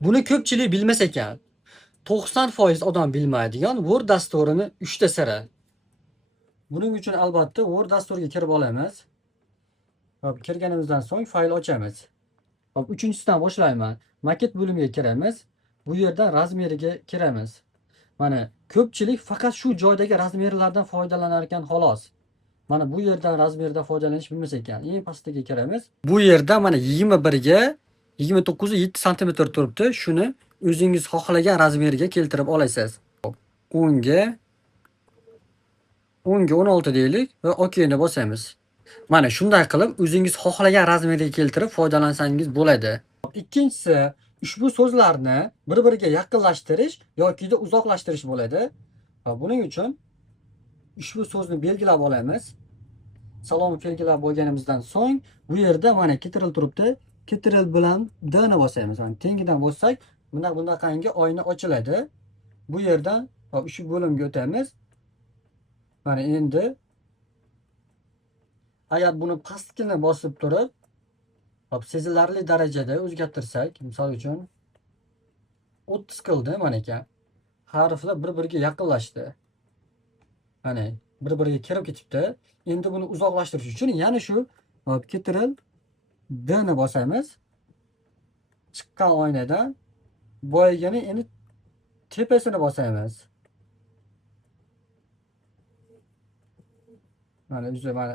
Buni ko'pchilik bilmas ekan. 90% odam bilmaydigan Word dasturini 3 ta siri. Buning uchun albatta Word dasturiga kirib olamiz. Hop, kirganimizdan so'ng fayl ochamiz. Hop, uchinchisidan boshlayman. Maket bo'limiga kiramiz. Bu yerdan razmeriga kiramiz. Mana ko'pchilik faqat shu joydagi razmerlardan foydalanar ekan xolos. Mana bu yerdan razmerdan foydalanish bilmas ekan. Eng pastiga kiramiz. Bu yerda mana 21 ga 29 7 sm turibdi. Shuni o'zingiz xohlagan razmerga keltirib olasiz. 10 ga 16 deylik va OKni bosamiz. Mana shunday qilib o'zingiz xohlagan razmerga keltirib foydalansangiz bo'ladi. Ikkinchisi, ushbu so'zlarni bir-biriga yaqinlashtirish yoki uzoqlashtirish bo'ladi. Buning uchun ushbu so'zni belgilab olamiz. Salom belgilab bo'lganimizdan so'ng bu yerda mana Ctrl turibdi. Ctrl bilan D ni bosamiz. Mana tengidan bossak, bunaqangi oyna ochiladi. Bu yerdan ushbu bo'limga o'tamiz. Mana endi agar buni pastgina bosib turib, sezilarli darajada o'zgartirsak, misol uchun 30 qildi mana ekan. Harflar bir-biriga yaqinlashdi. Mana bir-biriga kirib ketibdi. Endi buni uzoqlashtirish uchun yana shu Ctrl D ni bosamiz. Chiqqan oynadan boyagini endi tepasini bosamiz. Mana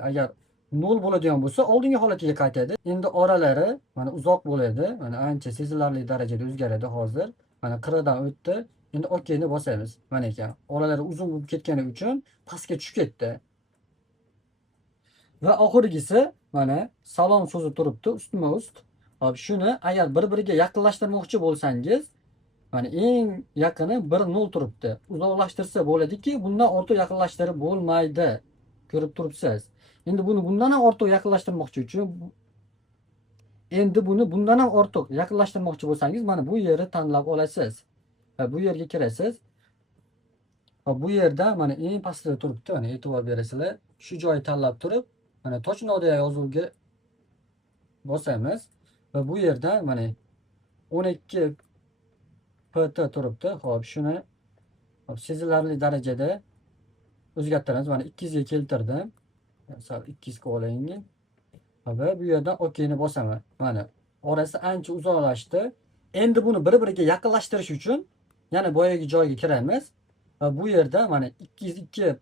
agar 0 bo'ladigan bo'lsa, oldingi holatiga qaytadi. Endi oralari mana uzoq bo'ladi. Mana ancha sezilarli darajada o'zgaradi hozir. Mana 40 dan o'tdi. Endi OK ni bosamiz. Mana ekan. Oralari uzun bo'lib ketgani uchun pastga tushib ketdi. Va oxirgisi mana salom so'zi turibdi ustma-ust. Hop, shuni agar bir-biriga yaqinlashtirmoqchi bo'lsangiz, mana eng yaqini 1-0 turibdi. Uzoqlashtirsa bo'ladiki, bundan ortiq yaqinlashtirib bo'lmaydi. Ko'rib turibsiz. Endi buni bundan ham ortiq yaqinlashtirmoqchi uchun bo'lsangiz, mana bu yerni tanlab olasiz. Va bu yerga kirasiz. Va bu yerda mana eng pastda turibdi. Mana e'tibor berasizlar. Shu joyni tanlab turib, mana tochnoda yozuvga bosamiz va bu yerda mana 12 pt turibdi. Xo'p, shuni sezilarli darajada o'zgartiramiz. Mana 200 ga keltirdim. Misol 200 ga olaylik. Va bu yerdan OK ni bosaman. Mana orasi ancha uzoqlashdi. Endi buni bir-biriga yaqinlashtirish uchun yana boyagi joyga kiramiz. Va bu yerda mana 202 qilib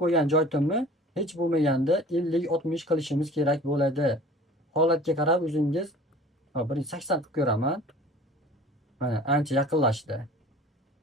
qo'ygan joytimni hech bo'lmaganda 50-60 qilishimiz kerak bo'ladi. Holatga qarab o'zingiz 180 qilib ko'raman. Mana ancha yaqinlashdi.